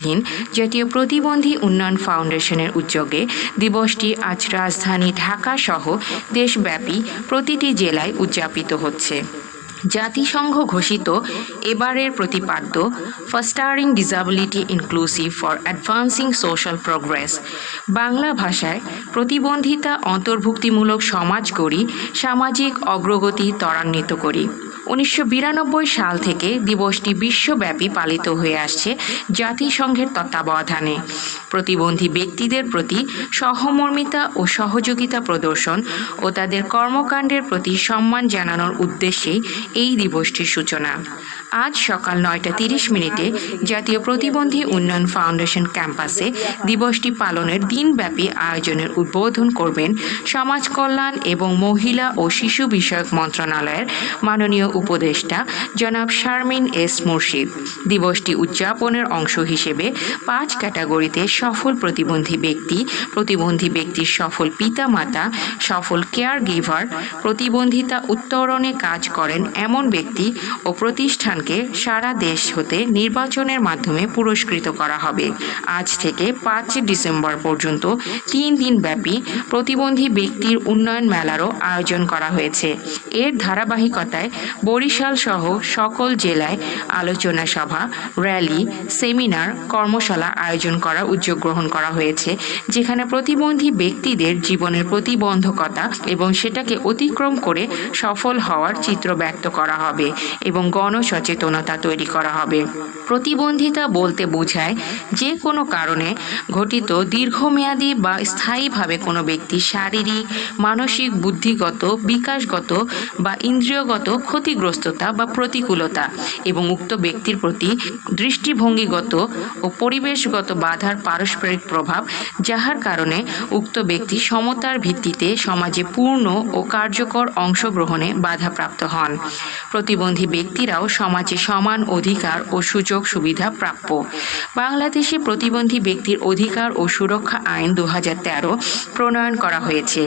জাতীয় প্রতিবন্ধী উন্নয়ন ফাউন্ডেশনের উদ্যোগে দিবসটি আজ রাজধানী ঢাকা সহ দেশব্যাপী প্রতিটি জেলায় উদযাপিত হচ্ছে। জাতিসংঘ ঘোষিত এবারের প্রতিপাদ্য fostering disability inclusive for advancing social progress, Bangla ভাষায় প্রতিবন্ধিতা অন্তর্ভুক্তিমূলক সমাজ গড়ি, সামাজিক অগ্রগতি ত্বরান্বিত করি। 1992 সাল থেকে দিবসটি বিশ্বব্যাপী পালিত হয়ে আসছে জাতিসংঘের তত্ত্বাবধানে। প্রতিবন্ধী ব্যক্তিদের প্রতি সহমর্মিতা ও সহযোগিতা প্রদর্শন ও তাদের কর্মকাণ্ডের প্রতি সম্মান জানানোর উদ্দেশ্যেই এই দিবসটির সূচনা। আজ সকাল 9:30 জাতীয় প্রতিবন্ধী উন্নয়ন ফাউন্ডেশন ক্যাম্পাসে দিবসটি পালনের দিনব্যাপী আয়োজনের উদ্বোধন করবেন সমাজ কল্যাণ এবং মহিলা ও শিশু বিষয়ক মন্ত্রণালয়ের মাননীয় উপদেষ্টা জনাব শারমিন এস মুর্শিদ। দিবসটি উদযাপনের অংশ হিসেবে 5 ক্যাটাগরিতে সফল প্রতিবন্ধী ব্যক্তি, প্রতিবন্ধী ব্যক্তির সফল পিতামাতা, সফল কেয়ার গিভার, প্রতিবন্ধিতা উত্তরণে কাজ করেন এমন ব্যক্তি ও প্রতিষ্ঠানকে সারা দেশ হতে নির্বাচনের মাধ্যমে পুরস্কৃত করা হবে। আজ থেকে 5 ডিসেম্বর পর্যন্ত 3 দিনব্যাপী প্রতিবন্ধী ব্যক্তির উন্নয়ন মেলারও আয়োজন করা হয়েছে। এর ধারাবাহিকতায় বরিশাল সহ সকল জেলায় আলোচনা সভা, র্যালি, সেমিনার, কর্মশালা আয়োজন করার উদ্যোগ গ্রহণ করা হয়েছে, যেখানে প্রতিবন্ধী ব্যক্তিদের জীবনের প্রতিবন্ধকতা এবং সেটাকে অতিক্রম করে সফল হওয়ার চিত্র ব্যক্ত করা হবে এবং গণসচেতনতা তৈরি করা হবে। প্রতিবন্ধিতা বলতে বোঝায় যে কোনো কারণে ঘটিত দীর্ঘমেয়াদী বা স্থায়ীভাবে কোনো ব্যক্তি শারীরিক, মানসিক, বুদ্ধিগত, বিকাশগত বা ইন্দ্রিয়গত ক্ষতিগ্রস্ততা বা প্রতিকূলতা এবং উক্ত ব্যক্তির প্রতি দৃষ্টিভঙ্গিগত ও পরিবেশগত বাধার পারস্পরিক প্রভাব, যাহার কারণে উক্ত ব্যক্তি সমতার ভিত্তিতে সমাজে পূর্ণ ও কার্যকর অংশগ্রহণে বাধাপ্রাপ্ত হন। প্রতিবন্ধী ব্যক্তিরাও সমাজে সমান অধিকার ও সুযোগ সুবিধা প্রাপ্য। বাংলাদেশে প্রতিবন্ধী ব্যক্তির অধিকার ও সুরক্ষা আইন 2013 প্রণয়ন করা হয়েছে।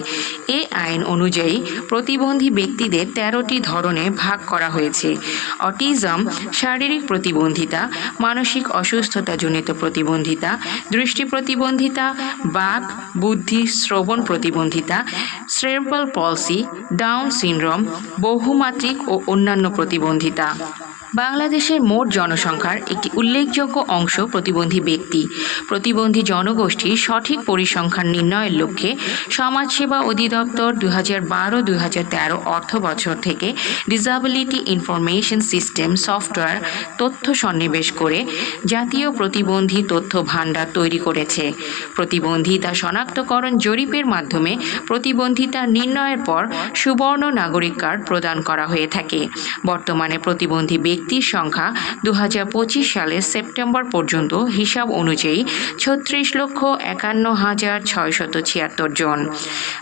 এই আইন অনুযায়ী প্রতিবন্ধী ব্যক্তিদের 13টি ধরনে ভাগ করা হয়েছে: অটিজম, শারীরিক প্রতিবন্ধিতা, মানসিক অসুস্থতাজনিত প্রতিবন্ধিতা, দৃষ্টি প্রতিবন্ধিতা, বাক, বুদ্ধি, শ্রবণ প্রতিবন্ধিতা, সেরেব্রাল পলসি, ডাউন সিনড্রোম, বহুমাত্রিক ও অন্যান্য প্রতিবন্ধিতা। বাংলাদেশের মোট জনসংখ্যার একটি উল্লেখযোগ্য অংশ প্রতিবন্ধী ব্যক্তি। প্রতিবন্ধী জনগোষ্ঠীর সঠিক পরিসংখ্যান নির্ণয়ের লক্ষ্যে সমাজসেবা অধিদপ্তর 2012-2013 অর্থবছর থেকে ডিসাবিলিটি ইনফরমেশন সিস্টেম সফটওয়্যার তথ্য সন্নিবেশ করে জাতীয় প্রতিবন্ধী তথ্য ভাণ্ডার তৈরি করেছে। প্রতিবন্ধিতা শনাক্তকরণ জরিপের মাধ্যমে প্রতিবন্ধিতা নির্ণয়ের পর সুবর্ণ নাগরিক কার্ড প্রদান করা হয়ে থাকে। বর্তমানে প্রতিবন্ধী ব্যক্তির সংখ্যা 2025 সালের সেপ্টেম্বর পর্যন্ত হিসাব অনুযায়ী 36,51,676 জন।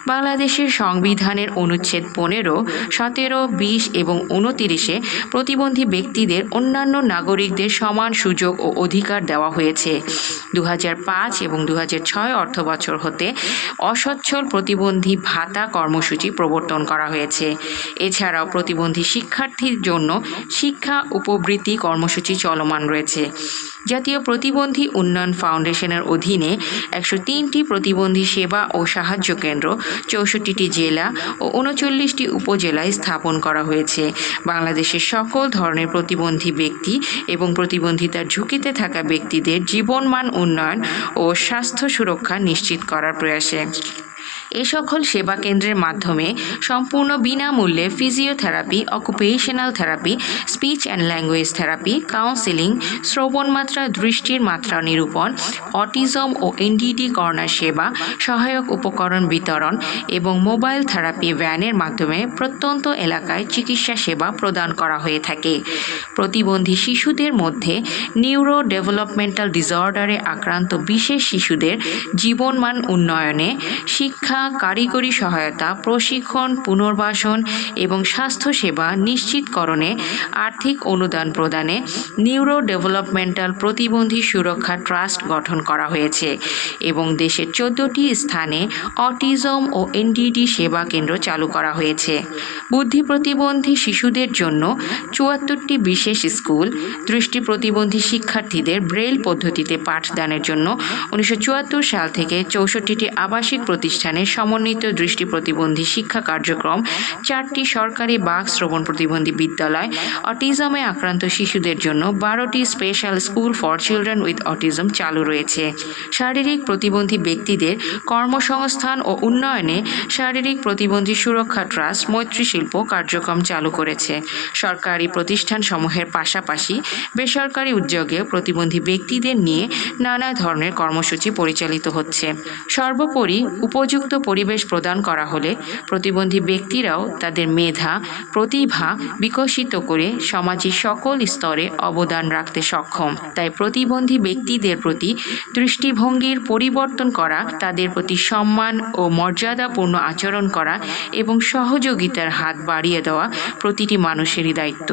বাংলাদেশের সংবিধানের অনুচ্ছেদ 15, 17, 20 এবং 29-এ প্রতিবন্ধী ব্যক্তিদের অন্যান্য নাগরিকদের সমান সুযোগ ও অধিকার দেওয়া হয়েছে। 2005 এবং 2006 অর্থবছর হতে অসচ্ছল প্রতিবন্ধী ভাতা কর্মসূচি প্রবর্তন করা হয়েছে। এছাড়াও প্রতিবন্ধী শিক্ষার্থীর জন্য শিক্ষা উপবৃত্তি কর্মসূচি চলমান রয়েছে। জাতীয় প্রতিবন্ধী উন্নয়ন ফাউন্ডেশনের অধীনে 103টি প্রতিবন্ধী সেবা ও সাহায্য কেন্দ্র 64টি জেলা ও 39টি উপজেলায় স্থাপন করা হয়েছে। বাংলাদেশের সকল ধরনের প্রতিবন্ধী ব্যক্তি এবং প্রতিবন্ধিতার ঝুঁকিতে থাকা ব্যক্তিদের জীবনমান উন্নয়ন ও স্বাস্থ্য সুরক্ষা নিশ্চিত করার প্রয়াসে এ সকল সেবা কেন্দ্রের মাধ্যমে সম্পূর্ণ বিনামূল্যে physiotherapy, occupational therapy, speech and language therapy, counselling, শ্রবণ মাত্রা, দৃষ্টির মাত্রা নিরূপণ, অটিজম ও এনডিডি কর্নার সেবা, সহায়ক উপকরণ বিতরণ এবং মোবাইল থেরাপি ভ্যানের মাধ্যমে প্রত্যন্ত এলাকায় চিকিৎসা সেবা প্রদান করা হয়ে থাকে। প্রতিবন্ধী শিশুদের মধ্যে নিউরো ডেভেলপমেন্টাল ডিসঅর্ডারে আক্রান্ত বিশেষ শিশুদের জীবনমান উন্নয়নে শিক্ষা, শিক্ষা, কারিগরি সহায়তা, প্রশিক্ষণ, পুনর্বাসন এবং স্বাস্থ্যসেবা নিশ্চিতকরণে আর্থিক অনুদান প্রদানে নিউরো ডেভেলপমেন্টাল প্রতিবন্ধী সুরক্ষা ট্রাস্ট গঠন করা হয়েছে এবং দেশের 14টি স্থানে অটিজম ও এনডিডি সেবা কেন্দ্র চালু করা হয়েছে। বুদ্ধি প্রতিবন্ধী শিশুদের জন্য 74টি বিশেষ স্কুল, দৃষ্টি প্রতিবন্ধী শিক্ষার্থীদের ব্রেইল পদ্ধতিতে পাঠদানের জন্য 1974 সাল থেকে 64টি আবাসিক প্রতিষ্ঠানে সমন্বিত দৃষ্টি প্রতিবন্ধী শিক্ষা কার্যক্রম, 4টি সরকারি বাক শ্রবণ প্রতিবন্ধী বিদ্যালয়, অটিজমে আক্রান্ত শিশুদের জন্য 12টি special school for children with autism চালু রয়েছে। শারীরিক প্রতিবন্ধী ব্যক্তিদের কর্মসংস্থান ও উন্নয়নে শারীরিক প্রতিবন্ধী সুরক্ষা ট্রাস্ট মৈত্রী শিল্প কার্যক্রম চালু করেছে। সরকারি প্রতিষ্ঠানসমূহের পাশাপাশি বেসরকারি উদ্যোগে প্রতিবন্ধী ব্যক্তিদের নিয়ে নানা ধরনের কর্মসূচি পরিচালিত হচ্ছে। সর্বোপরি উপযুক্ত পরিবেশ প্রদান করা হলে প্রতিবন্ধী ব্যক্তিরাও তাদের মেধা, প্রতিভা বিকশিত করে সমাজের সকল স্তরে অবদান রাখতে সক্ষম। তাই প্রতিবন্ধী ব্যক্তিদের প্রতি দৃষ্টিভঙ্গির পরিবর্তন করা, তাদের প্রতি সম্মান ও মর্যাদাপূর্ণ আচরণ করা এবং সহযোগিতার হাত বাড়িয়ে দেওয়া প্রতিটি মানুষেরই দায়িত্ব।